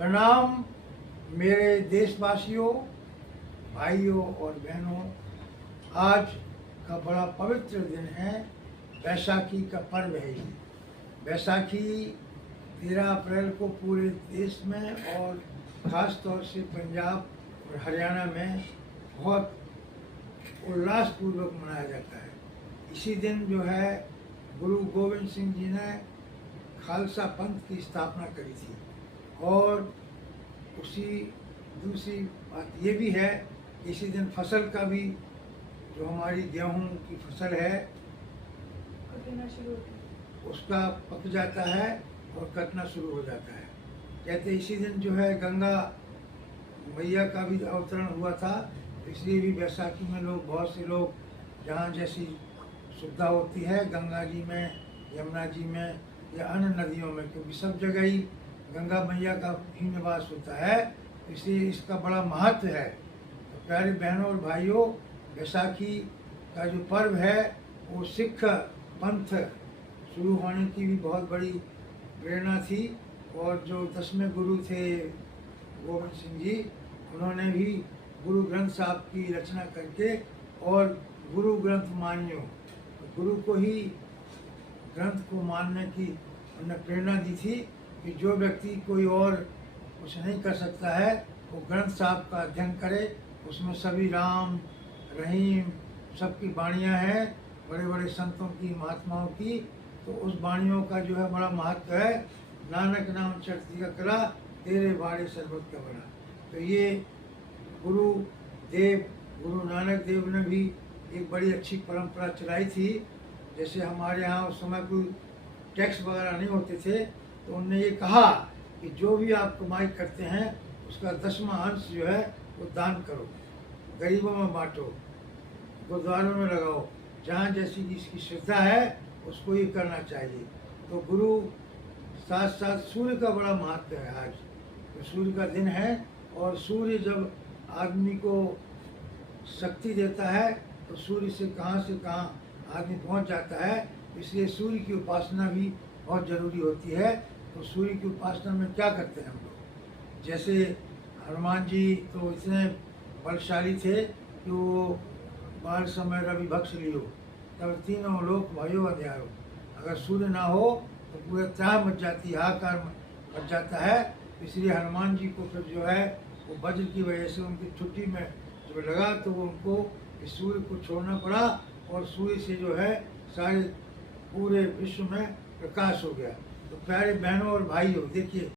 प्रणाम मेरे देशवासियों, भाइयों और बहनों। आज का बड़ा पवित्र दिन है, बैसाखी का पर्व है। ये बैसाखी 13 अप्रैल को पूरे देश में और ख़ास तौर से पंजाब और हरियाणा में बहुत उल्लासपूर्वक मनाया जाता है। इसी दिन जो है गुरु गोविंद सिंह जी ने खालसा पंथ की स्थापना करी थी। और उसी दूसरी बात ये भी है, इसी दिन फसल का भी, जो हमारी गेहूं की फसल है, उसका पक जाता है और कटना शुरू हो जाता है। कहते इसी दिन जो है गंगा मैया का भी अवतरण हुआ था, इसलिए भी बैसाखी में लोग, बहुत से लोग जहाँ जैसी सुविधा होती है, गंगा जी में, यमुना जी में या अन्य नदियों में, क्योंकि सब जगह ही गंगा मैया का ही निवास होता है, इसलिए इसका बड़ा महत्व है। तो प्यारे बहनों और भाइयों, बैसाखी का जो पर्व है वो सिख पंथ शुरू होने की भी बहुत बड़ी प्रेरणा थी। और जो 10वें गुरु थे गोविंद सिंह जी, उन्होंने भी गुरु ग्रंथ साहब की रचना करके और गुरु ग्रंथ मान्यो, गुरु को ही ग्रंथ को मानने की उन्हें प्रेरणा दी थी कि जो व्यक्ति कोई और कुछ नहीं कर सकता है वो ग्रंथ साहब का अध्ययन करे। उसमें सभी राम रहीम सबकी वाणियाँ हैं, बड़े बड़े संतों की, महात्माओं की। तो उस वाणियों का जो है बड़ा महत्व है। नानक नाम चढ़ती का कला, तेरे बाड़े शरबत का बड़ा। तो ये गुरु नानक देव ने भी एक बड़ी अच्छी परंपरा चलाई थी। जैसे हमारे यहाँ उस समय कोई टैक्स वगैरह नहीं होते थे, तो उन्होंने ये कहा कि जो भी आप कमाई करते हैं उसका 10वां अंश जो है वो दान करो, गरीबों में बांटो, गुरुद्वारों में लगाओ, जहाँ जैसी जिसकी श्रद्धा है उसको ये करना चाहिए। तो गुरु साथ साथ सूर्य का बड़ा महत्व है। आज तो सूर्य का दिन है, और सूर्य जब आदमी को शक्ति देता है तो सूर्य से कहाँ आदमी पहुंच जाता है। इसलिए सूर्य की उपासना भी बहुत ज़रूरी होती है। तो सूर्य की उपासना में क्या करते हैं हम लोग, जैसे हनुमान जी तो इतने बलशाली थे कि वो बाल समय रवि भक्ष लियो, तब तीनों लोक भयो अंधियारो। अगर सूर्य ना हो तो पूरे त्राह मच जाती, हाहाकार मच जाता है। इसलिए हनुमान जी को फिर जो है वो वज्र की वजह से उनकी छुट्टी में जब लगा तो वो उनको इस सूर्य को छोड़ना पड़ा, और सूर्य से जो है सारे पूरे विश्व में प्रकाश हो गया। तो प्यारे बहनों और भाइयों, देखिए